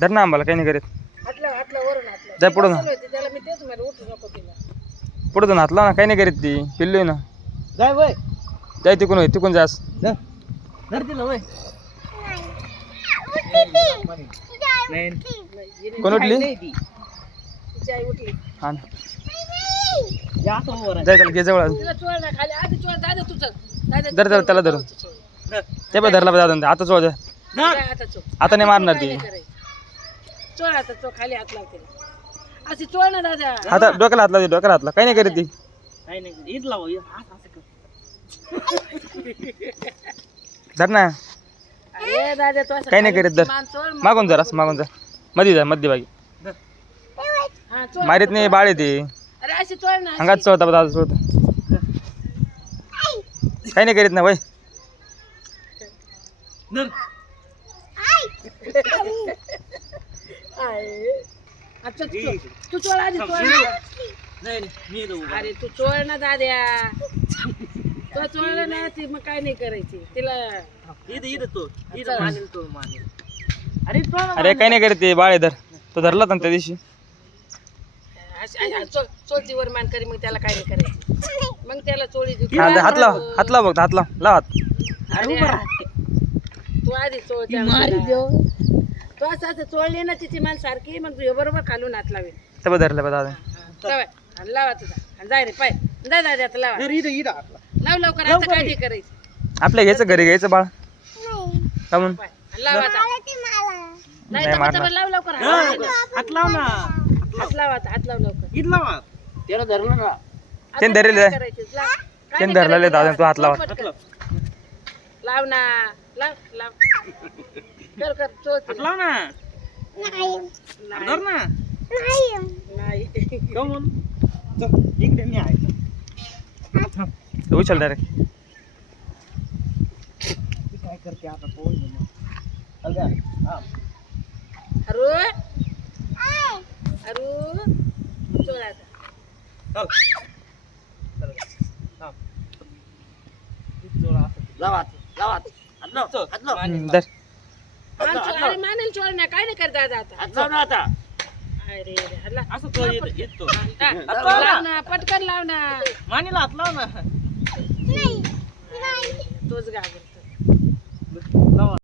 धर ना आंबाला काही नाही करीत. हातला हातला वरून हातला जाय पुढं ना. त्याला मी तेच म्हणलं उठू नको तिला. पुढे जाऊन हातला ना काही नाही करीत ती पिल्लू आहे ना. जाय वय जाय तिकून होय तिकून जास. धर तिला वय. कोण उठली? तिची आई उठली. हा ना. या असं उभं राहा. जाय त्याला घे जवळ. तिला चोळ ना खाली आधी चोळ दादा तुझं दादा धर धर त्याला धरून. ते पण धरला पाहिजे आता चोळ दे. आता चोळ आता नाही मारणार ती. चोळ आता चोळ खाली हात लावते अशी चोळ ना दादा. आता डोक्याला हात लावते डोक्याला हात लाव काही नाही करीत ती. काही नाही ईद लाव धर ना अरे दादा तू असं काही नाही करीत धर. मागून जर असं मागून जा मध्ये जा मध्यभागी. हा चोळ. मारीत नाही बाळ आहे ते. अरे अशी चोळ ना अंगात चोळता बा दादा चोळता. काही नाही करीत ना वय. अच्छा तू चोळ आधी चोळ. अरे तू चोळ ना दाद्या. तो चोळलं ना ती मग काय नाही करायची तिला. अरे अरे काही नाही करीत ते बाळ आहे धर. तो धरला होता ना त्या दिवशी. चोळची वर मान करी मग त्याला काय नाही करायची. मग त्याला चोळी देऊ. हा, हात लाव हात लाव बघ हात लाव लाव हात. तू आधी चोळ तू असं असं चोळली ना तिची मान सारखी मग तू बरोबर खालून हात लावेल. ते बघ धरलं बा दादा. लावा तुझा जाय रे पाय जाय दादा आता लावा लाव लवकर आता काय नाही करायचं. आपल्या घ्यायचं घरी घ्यायचं बाळ का म्हणून लावा आता नाही तर मग लाव लवकर हात लाव ना. हात लावा आता हात लाव लवकर. त्याला धरलं ना तेन धरेल तेन धरलेले दादा तू हात लावा. लाव ना लाव लाव कर कर चोळ लाव ना. धर ना. नाही इकडे मी आहे. उचल डायरेक्ट. काय करते आता अरू अरू चोळ आता. धर. अरे मानेल चोळ ना काय नाही करता आता. अरे लाव ना पटकन लाव ना. मानेला हात लाव ना. तोच गागर